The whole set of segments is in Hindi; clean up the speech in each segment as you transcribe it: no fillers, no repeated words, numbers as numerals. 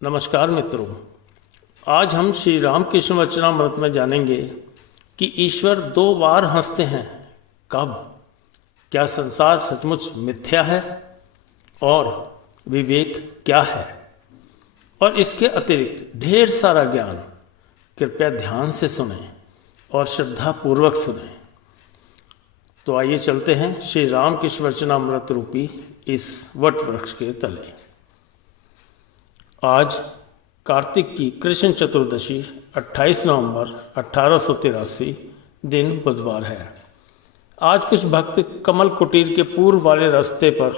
नमस्कार मित्रों। आज हम श्री रामकृष्ण वचनामृत में जानेंगे कि ईश्वर दो बार हंसते हैं। कब? क्या संसार सचमुच मिथ्या है और विवेक क्या है? और इसके अतिरिक्त ढेर सारा ज्ञान। कृपया ध्यान से सुनें और श्रद्धा पूर्वक सुनें। तो आइए चलते हैं श्री रामकृष्ण वचनामृत रूपी इस वट वृक्ष के तले। आज कार्तिक की कृष्ण चतुर्दशी 28 नवंबर 1883 दिन बुधवार है। आज कुछ भक्त कमल कुटीर के पूर्व वाले रास्ते पर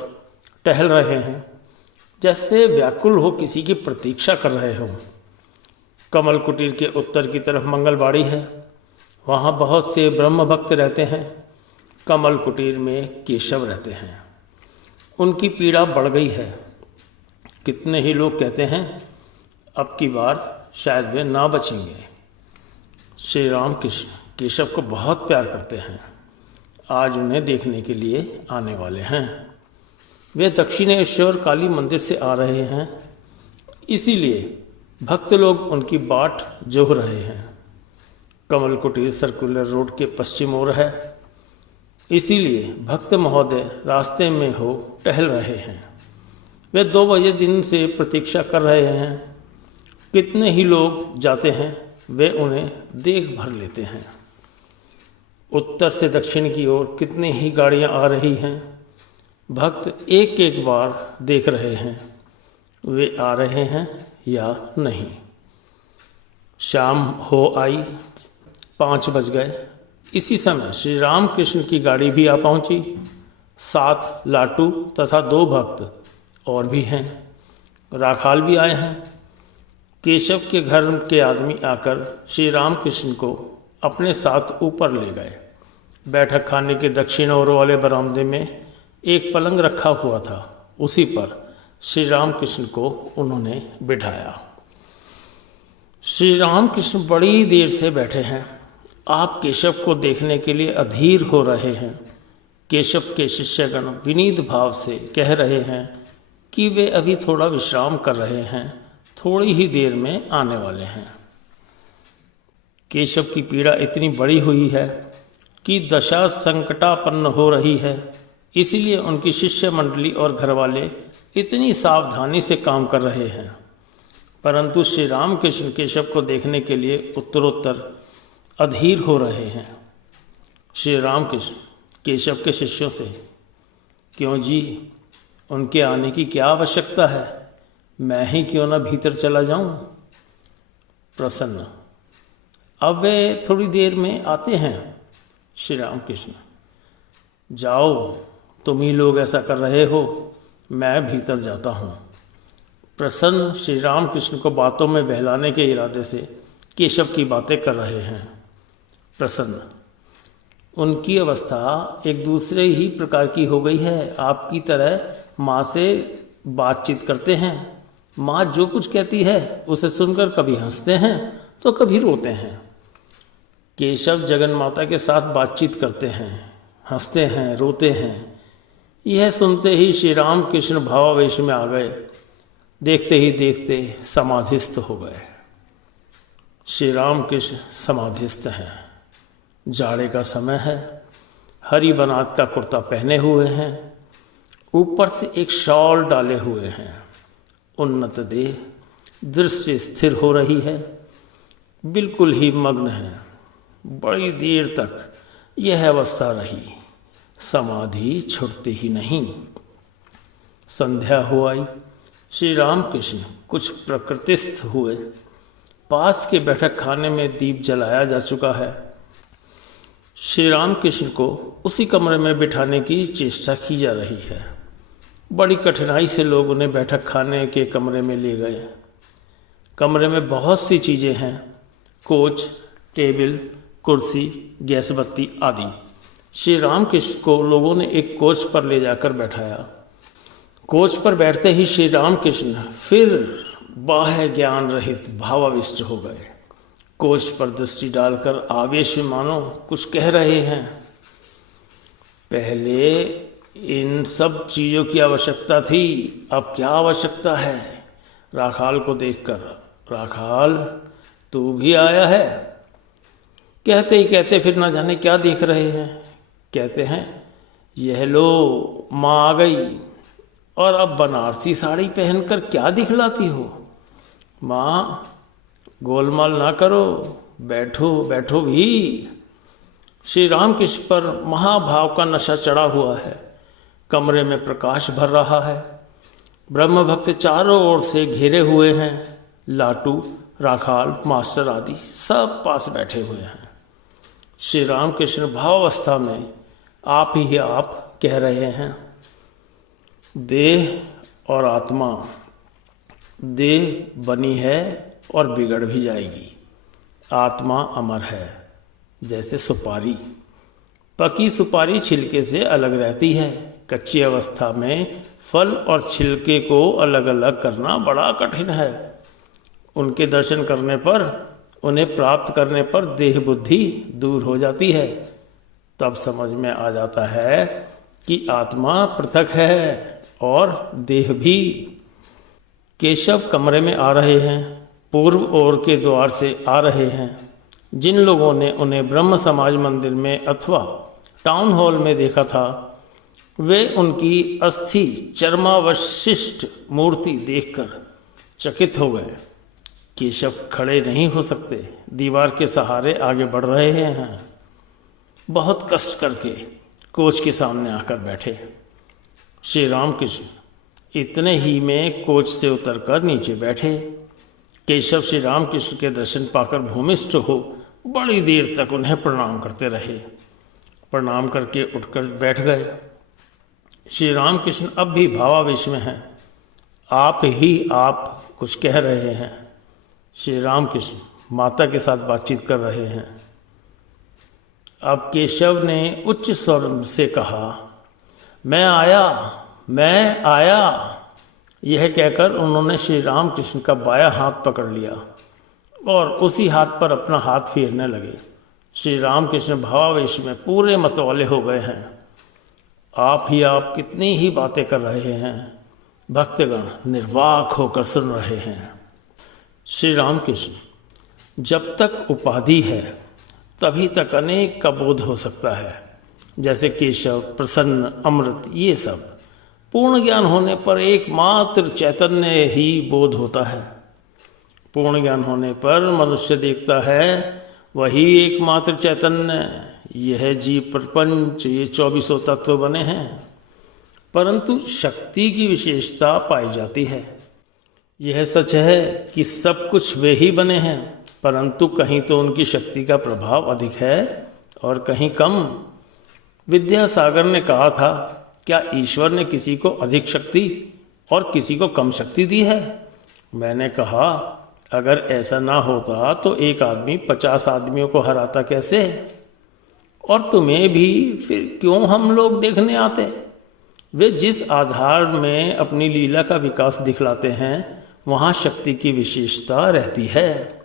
टहल रहे हैं, जैसे व्याकुल हो किसी की प्रतीक्षा कर रहे हो। कमल कुटीर के उत्तर की तरफ मंगलबाड़ी है। वहाँ बहुत से ब्रह्म भक्त रहते हैं। कमल कुटीर में केशव रहते हैं। उनकी पीड़ा बढ़ गई है। कितने ही लोग कहते हैं अब की बार शायद वे ना बचेंगे। श्री रामकृष्ण केशव को बहुत प्यार करते हैं। आज उन्हें देखने के लिए आने वाले हैं। वे दक्षिणेश्वर काली मंदिर से आ रहे हैं, इसीलिए भक्त लोग उनकी बाट जोह रहे हैं। कमल कुटीर सर्कुलर रोड के पश्चिम ओर है, इसीलिए भक्त महोदय रास्ते में हो टहल रहे हैं। वे 2 बजे दिन से प्रतीक्षा कर रहे हैं। कितने ही लोग जाते हैं, वे उन्हें देख भर लेते हैं। उत्तर से दक्षिण की ओर कितनी ही गाड़ियां आ रही हैं। भक्त एक एक बार देख रहे हैं वे आ रहे हैं या नहीं। शाम हो आई, 5 बज गए। इसी समय श्री रामकृष्ण की गाड़ी भी आ पहुंची। 7 लाटू तथा 2 भक्त और भी हैं। राखाल भी आए हैं। केशव के घर के आदमी आकर श्री रामकृष्ण को अपने साथ ऊपर ले गए। बैठक खाने के दक्षिण ओर वाले बरामदे में एक पलंग रखा हुआ था। उसी पर श्री रामकृष्ण को उन्होंने बिठाया। श्री रामकृष्ण बड़ी देर से बैठे हैं। आप केशव को देखने के लिए अधीर हो रहे हैं। केशव के शिष्यगण विनीत भाव से कह रहे हैं कि वे अभी थोड़ा विश्राम कर रहे हैं, थोड़ी ही देर में आने वाले हैं। केशव की पीड़ा इतनी बड़ी हुई है कि दशा संकटापन्न हो रही है, इसलिए उनकी शिष्य मंडली और घरवाले इतनी सावधानी से काम कर रहे हैं। परंतु श्री रामकृष्ण केशव को देखने के लिए उत्तरोत्तर अधीर हो रहे हैं। श्री रामकृष्ण केशव के शिष्यों से, क्यों जी, उनके आने की क्या आवश्यकता है? मैं ही क्यों ना भीतर चला जाऊं? प्रसन्न, अब वे थोड़ी देर में आते हैं। श्री रामकृष्ण, जाओ, तुम ही लोग ऐसा कर रहे हो, मैं भीतर जाता हूं। प्रसन्न श्री रामकृष्ण को बातों में बहलाने के इरादे से केशव की बातें कर रहे हैं। प्रसन्न, उनकी अवस्था एक दूसरे ही प्रकार की हो गई है। आपकी तरह माँ से बातचीत करते हैं। माँ जो कुछ कहती है उसे सुनकर कभी हंसते हैं तो कभी रोते हैं। केशव जगन माता के साथ बातचीत करते हैं, हंसते हैं, रोते हैं। यह सुनते ही श्री रामकृष्ण भावावेश में आ गए। देखते ही देखते समाधिस्थ हो गए। श्री रामकृष्ण समाधिस्थ हैं। जाड़े का समय है। हरी बनात का कुर्ता पहने हुए हैं, ऊपर से एक शॉल डाले हुए हैं। उन्नत देह, दृष्टि स्थिर हो रही है, बिल्कुल ही मग्न है। बड़ी देर तक यह अवस्था रही, समाधि छूटती ही नहीं। संध्या हो आई। श्री रामकृष्ण कुछ प्रकृतिस्थ हुए। पास के बैठक खाने में दीप जलाया जा चुका है। श्री रामकृष्ण को उसी कमरे में बिठाने की चेष्टा की जा रही है। बड़ी कठिनाई से लोग उन्हें बैठक खाने के कमरे में ले गए। कमरे में बहुत सी चीज़ें हैं, कोच, टेबल, कुर्सी, गैस बत्ती आदि। श्री रामकृष्ण को लोगों ने एक कोच पर ले जाकर बैठाया। कोच पर बैठते ही श्री रामकृष्ण फिर बाह्य ज्ञान रहित भावाविष्ट हो गए। कोच पर दृष्टि डालकर आवेश में मानो कुछ कह रहे हैं। पहले इन सब चीज़ों की आवश्यकता थी, अब क्या आवश्यकता है? राखाल को देखकर, राखाल तू भी आया है? कहते ही कहते फिर ना जाने क्या देख रहे हैं। कहते हैं, यह लो माँ आ गई, और अब बनारसी साड़ी पहनकर क्या दिखलाती हो? माँ गोलमाल ना करो, बैठो बैठो भी। श्री रामकृष्ण पर महाभाव का नशा चढ़ा हुआ है। कमरे में प्रकाश भर रहा है। ब्रह्म भक्त चारों ओर से घेरे हुए हैं। लाटू, राखाल, मास्टर आदि सब पास बैठे हुए हैं। श्री रामकृष्ण भावावस्था में आप ही आप कह रहे हैं, देह और आत्मा, देह बनी है और बिगड़ भी जाएगी, आत्मा अमर है। जैसे सुपारी, पकी सुपारी छिलके से अलग रहती है। कच्ची अवस्था में फल और छिलके को अलग अलग करना बड़ा कठिन है। उनके दर्शन करने पर, उन्हें प्राप्त करने पर देह बुद्धि दूर हो जाती है। तब समझ में आ जाता है कि आत्मा पृथक है और देह भी। केशव कमरे में आ रहे हैं, पूर्व ओर के द्वार से आ रहे हैं। जिन लोगों ने उन्हें ब्रह्म समाज मंदिर में अथवा टाउन हॉल में देखा था, वे उनकी अस्थि चर्मावशिष्ट मूर्ति देखकर चकित हो गए। केशव खड़े नहीं हो सकते, दीवार के सहारे आगे बढ़ रहे हैं। बहुत कष्ट करके कोच के सामने आकर बैठे। श्री रामकृष्ण इतने ही में कोच से उतरकर नीचे बैठे। केशव श्री रामकृष्ण के दर्शन पाकर भूमिष्ठ हो बड़ी देर तक उन्हें प्रणाम करते रहे। प्रणाम करके उठकर बैठ गए। श्री रामकृष्ण अब भी भावावेश में हैं। आप ही आप कुछ कह रहे हैं। श्री रामकृष्ण माता के साथ बातचीत कर रहे हैं। अब केशव ने उच्च स्वर से कहा, मैं आया, मैं आया। यह कहकर उन्होंने श्री रामकृष्ण का बायां हाथ पकड़ लिया और उसी हाथ पर अपना हाथ फेरने लगे। श्री रामकृष्ण भावावेश में पूरे मतवाले हो गए हैं। आप ही आप कितनी ही बातें कर रहे हैं। भक्तगण निर्वाक होकर सुन रहे हैं। श्री रामकृष्ण, जब तक उपाधि है तभी तक अनेक का बोध हो सकता है, जैसे केशव, प्रसन्न, अमृत, ये सब। पूर्ण ज्ञान होने पर एकमात्र चैतन्य ही बोध होता है। पूर्ण ज्ञान होने पर मनुष्य देखता है वही एकमात्र चैतन्य। यह जीव प्रपंच, ये 24 तत्व बने हैं, परंतु शक्ति की विशेषता पाई जाती है। यह सच है कि सब कुछ वे ही बने हैं, परंतु कहीं तो उनकी शक्ति का प्रभाव अधिक है और कहीं कम। विद्यासागर ने कहा था, क्या ईश्वर ने किसी को अधिक शक्ति और किसी को कम शक्ति दी है? मैंने कहा, अगर ऐसा ना होता तो एक आदमी 50 आदमियों को हराता कैसे? और तुम्हें भी फिर क्यों हम लोग देखने आते? वे जिस आधार में अपनी लीला का विकास दिखलाते हैं, वहाँ शक्ति की विशेषता रहती है।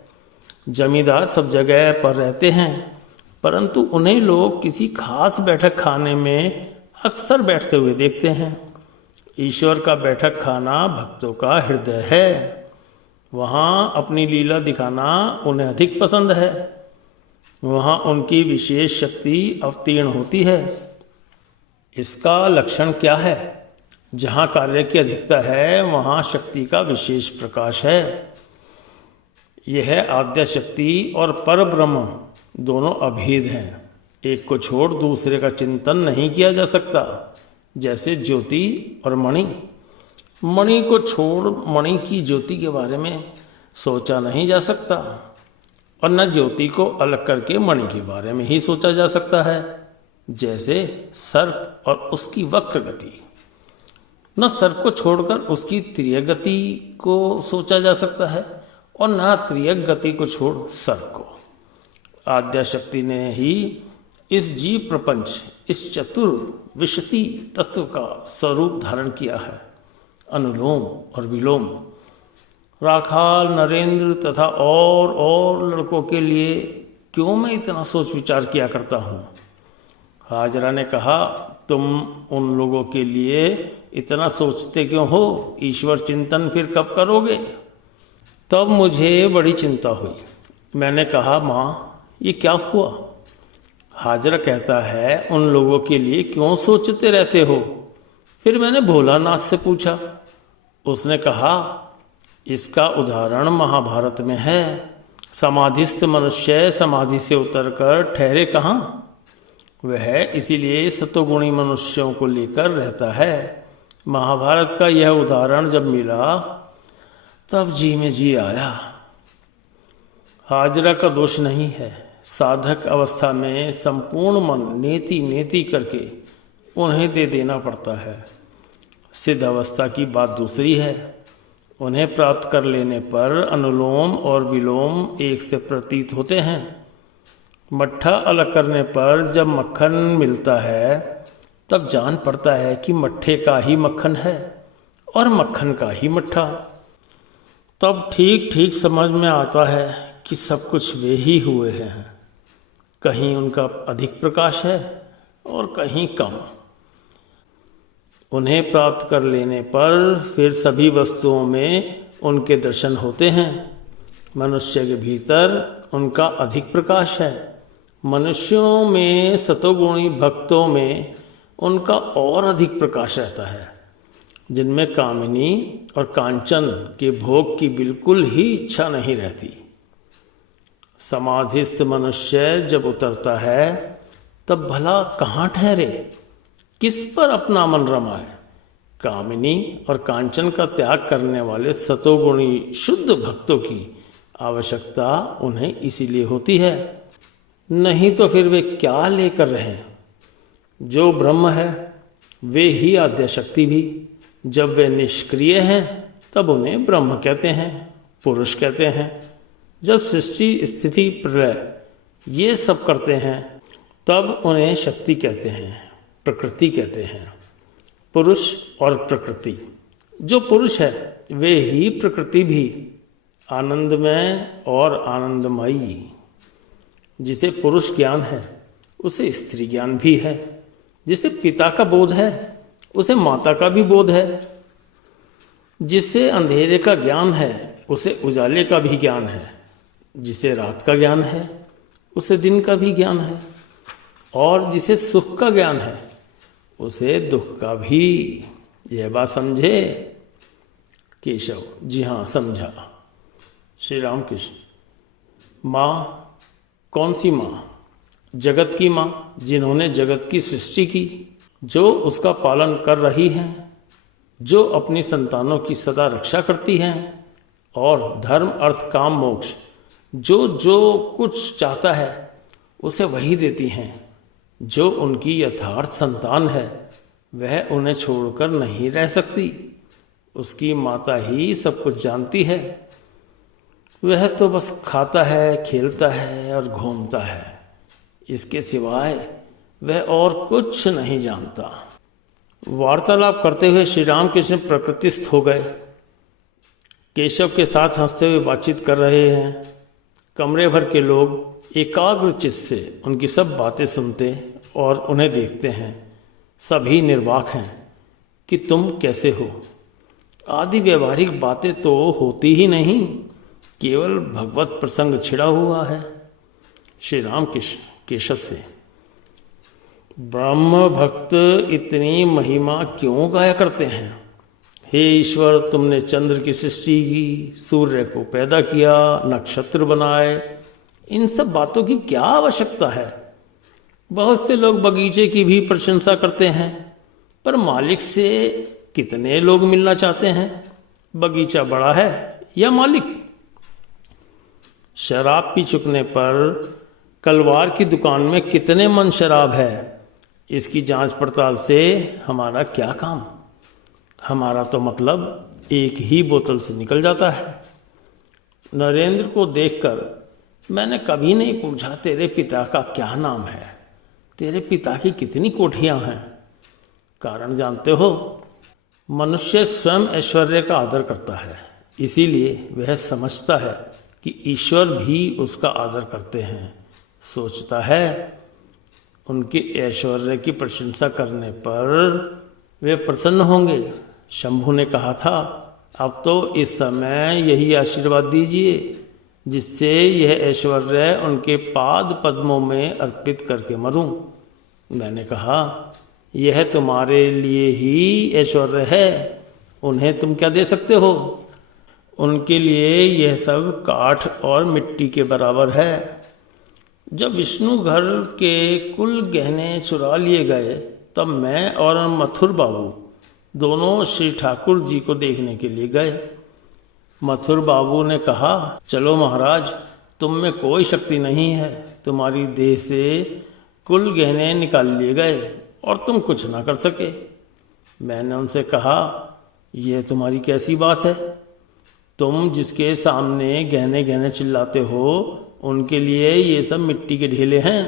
जमींदार सब जगह पर रहते हैं, परंतु उन्हें लोग किसी खास बैठक खाने में अक्सर बैठते हुए देखते हैं। ईश्वर का बैठक खाना भक्तों का हृदय है। वहाँ अपनी लीला दिखाना उन्हें अधिक पसंद है। वहाँ उनकी विशेष शक्ति अवतीर्ण होती है। इसका लक्षण क्या है? जहाँ कार्य की अधिकता है वहाँ शक्ति का विशेष प्रकाश है। यह आद्या शक्ति और परब्रह्म दोनों अभेद हैं। एक को छोड़ दूसरे का चिंतन नहीं किया जा सकता। जैसे ज्योति और मणि, मणि को छोड़ मणि की ज्योति के बारे में सोचा नहीं जा सकता, और न ज्योति को अलग करके मणि के बारे में ही सोचा जा सकता है। जैसे सर्प और उसकी वक्र गति, न सर्प को छोड़कर उसकी त्रियक गति को सोचा जा सकता है और न त्रियक गति को छोड़ सर्प को। आद्या शक्ति ने ही इस जीव प्रपंच, इस चतुर विशति तत्व का स्वरूप धारण किया है। अनुलोम और विलोम, राखाल, नरेंद्र तथा और लड़कों के लिए क्यों मैं इतना सोच विचार किया करता हूँ। हाजरा ने कहा, तुम उन लोगों के लिए इतना सोचते क्यों हो? ईश्वर चिंतन फिर कब करोगे? तब मुझे बड़ी चिंता हुई। मैंने कहा, माँ ये क्या हुआ? हाजरा कहता है, उन लोगों के लिए क्यों सोचते रहते हो? फिर मैंने भोलानाथ से पूछा। उसने कहा, इसका उदाहरण महाभारत में है। समाधिस्थ मनुष्य समाधि से उतरकर ठहरे कहाँ? वह इसीलिए सतोगुणी मनुष्यों को लेकर रहता है। महाभारत का यह उदाहरण जब मिला तब जी में जी आया। हाजरा का दोष नहीं है। साधक अवस्था में संपूर्ण मन नेति नेति करके उन्हें दे देना पड़ता है। सिद्ध अवस्था की बात दूसरी है। उन्हें प्राप्त कर लेने पर अनुलोम और विलोम एक से प्रतीत होते हैं। मट्ठा अलग करने पर जब मक्खन मिलता है तब जान पड़ता है कि मट्ठे का ही मक्खन है और मक्खन का ही मट्ठा। तब ठीक ठीक समझ में आता है कि सब कुछ वे ही हुए हैं। कहीं उनका अधिक प्रकाश है और कहीं कम। उन्हें प्राप्त कर लेने पर फिर सभी वस्तुओं में उनके दर्शन होते हैं। मनुष्य के भीतर उनका अधिक प्रकाश है। मनुष्यों में सतोगुणी भक्तों में उनका और अधिक प्रकाश रहता है, जिनमें कामिनी और कांचन के भोग की बिल्कुल ही इच्छा नहीं रहती। समाधिस्थ मनुष्य जब उतरता है तब भला कहाँ ठहरे, किस पर अपना मन रमाए? कामिनी और कांचन का त्याग करने वाले सतोगुणी शुद्ध भक्तों की आवश्यकता उन्हें इसीलिए होती है, नहीं तो फिर वे क्या लेकर रहें? जो ब्रह्म है वे ही आद्य शक्ति भी। जब वे निष्क्रिय हैं तब उन्हें ब्रह्म कहते हैं, पुरुष कहते हैं। जब सृष्टि स्थिति प्रलय ये सब करते हैं तब उन्हें शक्ति कहते हैं, प्रकृति कहते हैं। पुरुष और प्रकृति। जो पुरुष है वे ही प्रकृति भी, आनंदमय और आनंदमयी। जिसे पुरुष ज्ञान है उसे स्त्री ज्ञान भी है। जिसे पिता का बोध है उसे माता का भी बोध है। जिसे अंधेरे का ज्ञान है उसे उजाले का भी ज्ञान है। जिसे रात का ज्ञान है उसे दिन का भी ज्ञान है। और जिसे सुख का ज्ञान है उसे दुख का भी। यह बात समझे केशव? जी हाँ, समझा। श्री राम कृष्ण। माँ? कौन सी माँ? जगत की माँ, जिन्होंने जगत की सृष्टि की, जो उसका पालन कर रही हैं, जो अपनी संतानों की सदा रक्षा करती हैं और धर्म अर्थ काम मोक्ष जो जो कुछ चाहता है उसे वही देती हैं। जो उनकी यथार्थ संतान है वह उन्हें छोड़कर नहीं रह सकती। उसकी माता ही सब कुछ जानती है। वह तो बस खाता है, खेलता है और घूमता है। इसके सिवाय वह और कुछ नहीं जानता। वार्तालाप करते हुए श्री रामकृष्ण प्रकृतिस्थ हो गए। केशव के साथ हंसते हुए बातचीत कर रहे हैं। कमरे भर के लोग एकाग्र चित्त से उनकी सब बातें सुनते और उन्हें देखते हैं। सभी निर्वाक हैं कि तुम कैसे हो। आदि व्यवहारिक बातें तो होती ही नहीं, केवल भगवत प्रसंग छिड़ा हुआ है। श्री राम केशव से, ब्रह्म भक्त इतनी महिमा क्यों गाया करते हैं? हे ईश्वर, तुमने चंद्र की सृष्टि की, सूर्य को पैदा किया, नक्षत्र बनाए, इन सब बातों की क्या आवश्यकता है? बहुत से लोग बगीचे की भी प्रशंसा करते हैं, पर मालिक से कितने लोग मिलना चाहते हैं? बगीचा बड़ा है या मालिक? शराब पी चुकने पर कलवार की दुकान में कितने मन शराब है, इसकी जांच पड़ताल से हमारा क्या काम? हमारा तो मतलब एक ही बोतल से निकल जाता है। नरेंद्र को देखकर मैंने कभी नहीं पूछा तेरे पिता का क्या नाम है, तेरे पिता की कितनी कोठियां हैं। कारण जानते हो? मनुष्य स्वयं ऐश्वर्य का आदर करता है, इसीलिए वह समझता है कि ईश्वर भी उसका आदर करते हैं। सोचता है उनके ऐश्वर्य की प्रशंसा करने पर वे प्रसन्न होंगे। शंभु ने कहा था, अब तो इस समय यही आशीर्वाद दीजिए जिससे यह ऐश्वर्य उनके पाद पद्मों में अर्पित करके मरूं। मैंने कहा, यह तुम्हारे लिए ही ऐश्वर्य है, उन्हें तुम क्या दे सकते हो? उनके लिए यह सब काठ और मिट्टी के बराबर है। जब विष्णु घर के कुल गहने चुरा लिए गए तब मैं और मथुर बाबू दोनों श्री ठाकुर जी को देखने के लिए गए। मथुर बाबू ने कहा, चलो महाराज, तुम में कोई शक्ति नहीं है, तुम्हारी देह से कुल गहने निकाल लिए गए और तुम कुछ ना कर सके। मैंने उनसे कहा, यह तुम्हारी कैसी बात है? तुम जिसके सामने गहने गहने चिल्लाते हो उनके लिए ये सब मिट्टी के ढेले हैं।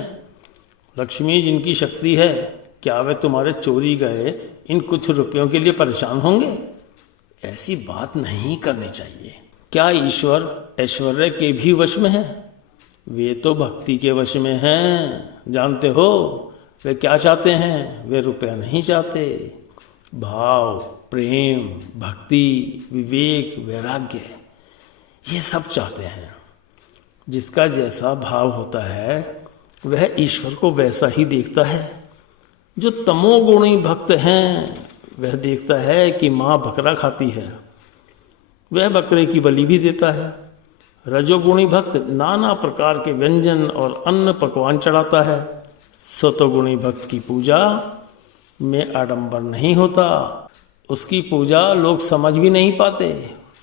लक्ष्मी जिनकी शक्ति है, क्या वे तुम्हारे चोरी गए इन कुछ रुपयों के लिए परेशान होंगे? ऐसी बात नहीं करनी चाहिए। क्या ईश्वर ऐश्वर्य के भी वश में है? वे तो भक्ति के वश में हैं। जानते हो वे क्या चाहते हैं? वे रुपया नहीं चाहते, भाव, प्रेम, भक्ति, विवेक, वैराग्य, ये सब चाहते हैं। जिसका जैसा भाव होता है वह ईश्वर को वैसा ही देखता है। जो तमोगुणी भक्त हैं वह देखता है कि माँ बकरा खाती है, वह बकरे की बलि भी देता है। रजोगुणी भक्त नाना प्रकार के व्यंजन और अन्न पकवान चढ़ाता है। सतोगुणी भक्त की पूजा में आडंबर नहीं होता, उसकी पूजा लोग समझ भी नहीं पाते।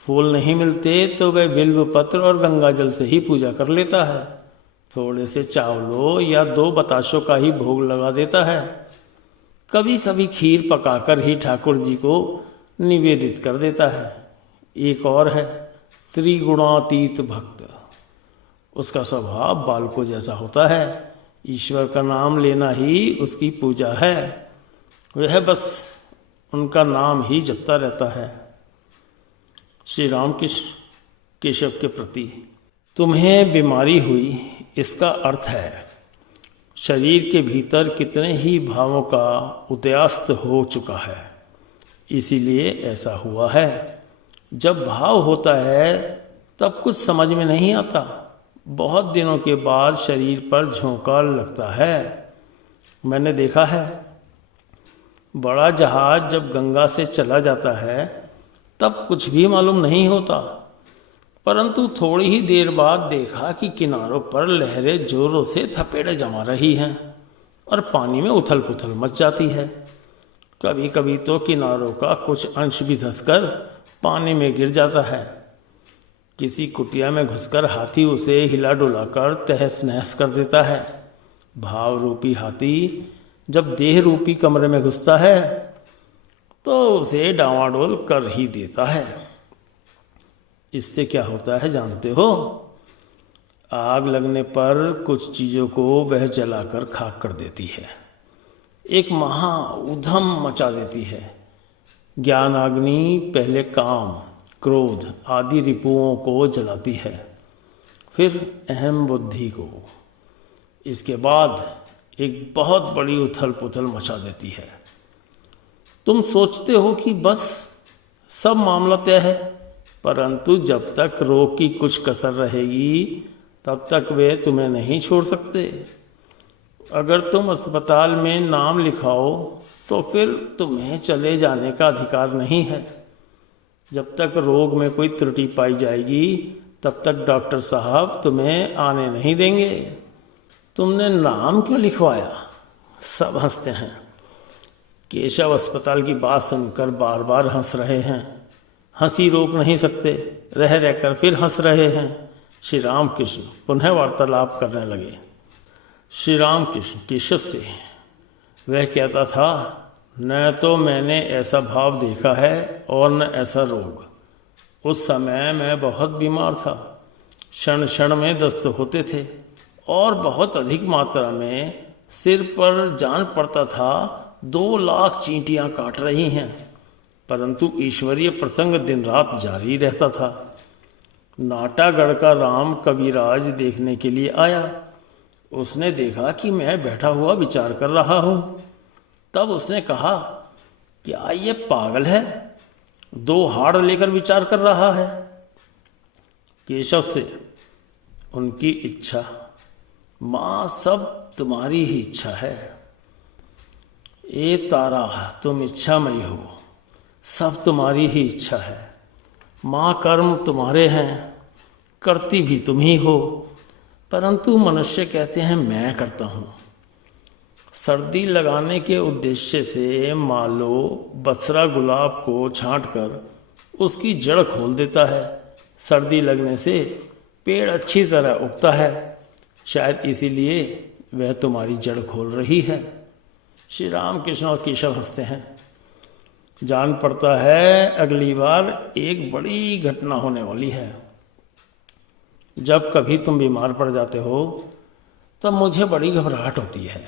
फूल नहीं मिलते तो वह बिल्व पत्र और गंगा जल से ही पूजा कर लेता है। थोड़े से चावलों या 2 बताशों का ही भोग लगा देता है। कभी कभी खीर पकाकर ही ठाकुर जी को निवेदित कर देता है। एक और है त्रिगुणातीत भक्त, उसका स्वभाव बालकों जैसा होता है। ईश्वर का नाम लेना ही उसकी पूजा है, वह बस उनका नाम ही जपता रहता है। श्री रामकृष्ण केशव के प्रति, तुम्हें बीमारी हुई इसका अर्थ है शरीर के भीतर कितने ही भावों का उदयास्त हो चुका है, इसीलिए ऐसा हुआ है। जब भाव होता है तब कुछ समझ में नहीं आता, बहुत दिनों के बाद शरीर पर झोंका लगता है। मैंने देखा है, बड़ा जहाज जब गंगा से चला जाता है तब कुछ भी मालूम नहीं होता, परंतु थोड़ी ही देर बाद देखा कि किनारों पर लहरें जोरों से थपेड़े जमा रही हैं और पानी में उथल पुथल मच जाती है। कभी कभी तो किनारों का कुछ अंश भी धंसकर पानी में गिर जाता है। किसी कुटिया में घुसकर हाथी उसे हिला डुला कर तहस नहस कर देता है। भाव रूपी हाथी जब देह रूपी कमरे में घुसता है तो उसे डांवाडोल कर ही देता है। इससे क्या होता है जानते हो? आग लगने पर कुछ चीज़ों को वह जलाकर खाक कर देती है, एक महा उधम मचा देती है। ज्ञान अग्नि पहले काम, क्रोध आदि रिपुओं को जलाती है, फिर अहम बुद्धि को, इसके बाद एक बहुत बड़ी उथल पुथल मचा देती है। तुम सोचते हो कि बस सब मामला तय है, परंतु जब तक रोग की कुछ कसर रहेगी तब तक वे तुम्हें नहीं छोड़ सकते। अगर तुम अस्पताल में नाम लिखाओ तो फिर तुम्हें चले जाने का अधिकार नहीं है। जब तक रोग में कोई त्रुटि पाई जाएगी तब तक डॉक्टर साहब तुम्हें आने नहीं देंगे। तुमने नाम क्यों लिखवाया? सब हंसते हैं। केशव अस्पताल की बात सुनकर बार बार हंस रहे हैं। हंसी रोक नहीं सकते, रह रहकर फिर हंस रहे हैं। श्री रामकृष्ण पुनः वार्तालाप करने लगे। श्री रामकृष्ण केशव से, वह कहता था, न तो मैंने ऐसा भाव देखा है और न ऐसा रोग। उस समय मैं बहुत बीमार था, क्षण क्षण में दस्त होते थे और बहुत अधिक मात्रा में सिर पर जान पड़ता था 2 लाख चींटियां काट रही हैं, परंतु ईश्वरीय प्रसंग दिन रात जारी रहता था। नाटागढ़ का राम कविराज देखने के लिए आया। उसने देखा कि मैं बैठा हुआ विचार कर रहा हूँ। तब उसने कहा, क्या ये पागल है, 2 हाड़ लेकर विचार कर रहा है। केशव से उनकी इच्छा, माँ सब तुम्हारी ही इच्छा है। ए तारा, तुम इच्छामयी हो, सब तुम्हारी ही इच्छा है। माँ कर्म तुम्हारे हैं, करती भी तुम ही हो, परंतु मनुष्य कहते हैं मैं करता हूँ। सर्दी लगाने के उद्देश्य से मालो बसरा गुलाब को छांटकर उसकी जड़ खोल देता है। सर्दी लगने से पेड़ अच्छी तरह उगता है, शायद इसीलिए वह तुम्हारी जड़ खोल रही है। श्री राम कृष्ण और केशव हंसते हैं। जान पड़ता है अगली बार एक बड़ी घटना होने वाली है। जब कभी तुम बीमार पड़ जाते हो तब मुझे बड़ी घबराहट होती है।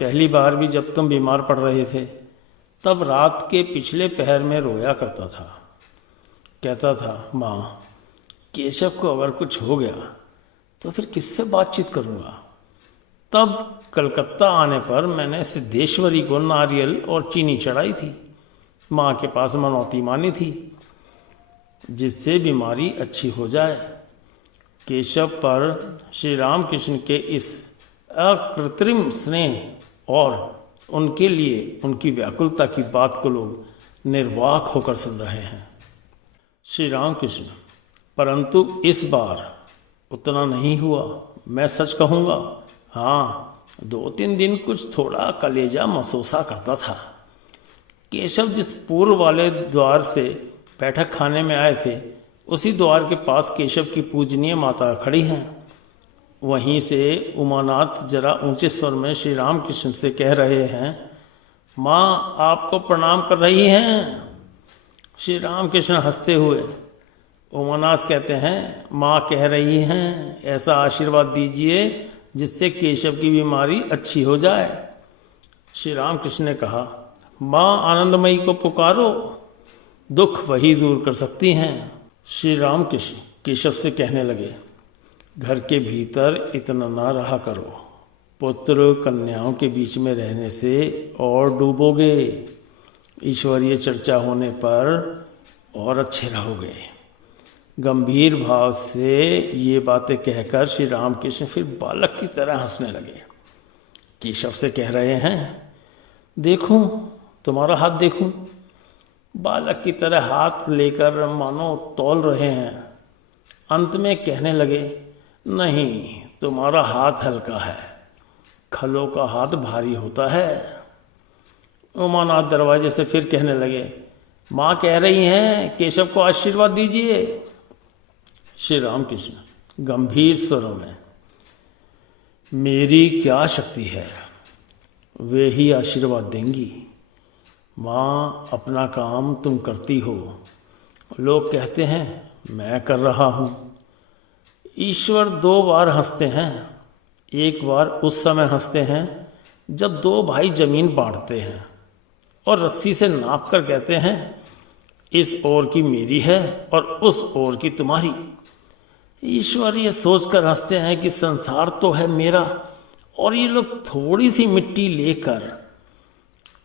पहली बार भी जब तुम बीमार पड़ रहे थे तब रात के पिछले पहर में रोया करता था। कहता था, माँ केशव को अगर कुछ हो गया तो फिर किससे बातचीत करूँगा। तब कलकत्ता आने पर मैंने सिद्धेश्वरी को नारियल और चीनी चढ़ाई थी। माँ के पास मनौती मानी थी जिससे बीमारी अच्छी हो जाए। केशव पर श्री रामकृष्ण के इस अकृत्रिम स्नेह और उनके लिए उनकी व्याकुलता की बात को लोग निर्वाक होकर सुन रहे हैं। श्री रामकृष्ण, परंतु इस बार उतना नहीं हुआ। मैं सच कहूँगा, हाँ 2-3 दिन कुछ थोड़ा कलेजा महसूसा करता था। केशव जिस पूर्व वाले द्वार से बैठक खाने में आए थे उसी द्वार के पास केशव की पूजनीय माता खड़ी हैं। वहीं से उमानाथ जरा ऊंचे स्वर में श्री रामकृष्ण से कह रहे हैं, माँ आपको प्रणाम कर रही हैं। श्री रामकृष्ण हंसते हुए, उमानाथ कहते हैं, माँ कह रही हैं ऐसा आशीर्वाद दीजिए जिससे केशव की बीमारी अच्छी हो जाए। श्री रामकृष्ण ने कहा, माँ आनंदमयी को पुकारो, दुख वही दूर कर सकती हैं। श्री रामकृष्ण केशव से कहने लगे, घर के भीतर इतना ना रहा करो, पुत्र कन्याओं के बीच में रहने से और डूबोगे। ईश्वरीय चर्चा होने पर और अच्छे रहोगे। गंभीर भाव से ये बातें कहकर श्री रामकृष्ण फिर बालक की तरह हंसने लगे। केशव से कह रहे हैं, देखूं तुम्हारा हाथ देखूं। बालक की तरह हाथ लेकर मानो तौल रहे हैं। अंत में कहने लगे, नहीं तुम्हारा हाथ हल्का है, खलों का हाथ भारी होता है। उमानाथ दरवाजे से फिर कहने लगे, माँ कह रही हैं केशव को आशीर्वाद दीजिए। श्री रामकृष्ण गंभीर स्वरों में, मेरी क्या शक्ति है, वे ही आशीर्वाद देंगी। माँ अपना काम तुम करती हो, लोग कहते हैं मैं कर रहा हूँ। ईश्वर 2 बार हंसते हैं। एक बार उस समय हंसते हैं जब 2 भाई जमीन बांटते हैं और रस्सी से नाप कर कहते हैं इस ओर की मेरी है और उस ओर की तुम्हारी। ईश्वर ये सोचकर हंसते हैं कि संसार तो है मेरा और ये लोग थोड़ी सी मिट्टी लेकर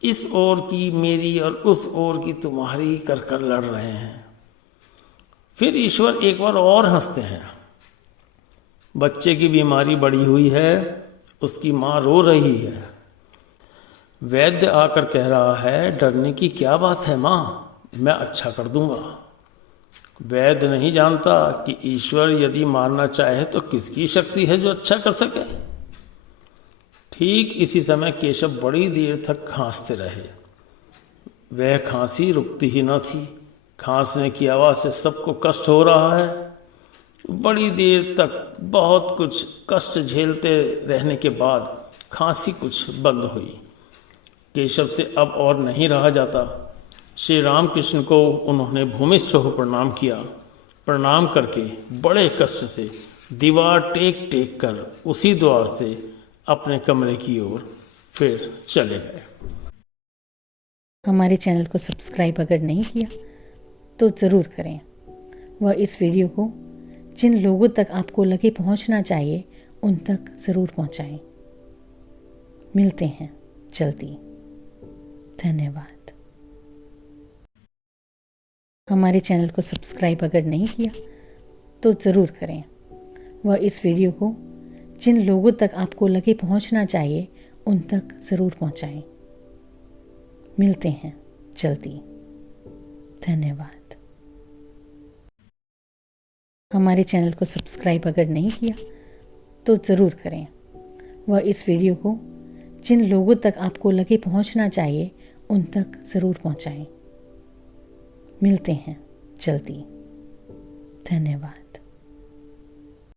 इस ओर की मेरी और उस ओर की तुम्हारी कर कर लड़ रहे हैं। फिर ईश्वर एक बार और हंसते हैं। बच्चे की बीमारी बढ़ी हुई है, उसकी माँ रो रही है। वैद्य आकर कह रहा है, डरने की क्या बात है माँ, मैं अच्छा कर दूंगा। वैद्य नहीं जानता कि ईश्वर यदि मारना चाहे तो किसकी शक्ति है जो अच्छा कर सके। ठीक इसी समय केशव बड़ी देर तक खांसते रहे। वह खांसी रुकती ही न थी। खांसने की आवाज़ से सबको कष्ट हो रहा है। बड़ी देर तक बहुत कुछ कष्ट झेलते रहने के बाद खांसी कुछ बंद हुई। केशव से अब और नहीं रहा जाता। श्री रामकृष्ण को उन्होंने भूमिष्ठ हो प्रणाम किया। प्रणाम करके बड़े कष्ट से दीवार टेक टेक कर उसी द्वार से अपने कमरे की ओर फिर चले गए। हमारे चैनल को सब्सक्राइब अगर नहीं किया तो ज़रूर करें व इस वीडियो को जिन लोगों तक आपको लगे पहुंचना चाहिए उन तक ज़रूर पहुंचाएं। मिलते हैं जल्दी। धन्यवाद। हमारे चैनल को सब्सक्राइब अगर नहीं किया तो ज़रूर करें व इस वीडियो को जिन लोगों तक आपको लगे पहुंचना चाहिए उन तक ज़रूर पहुंचाएं। मिलते हैं जल्दी। धन्यवाद। हमारे चैनल को सब्सक्राइब अगर नहीं किया तो ज़रूर करें व इस वीडियो को जिन लोगों तक आपको लगे पहुंचना चाहिए उन तक ज़रूर पहुंचाएं। मिलते हैं जल्दी। धन्यवाद।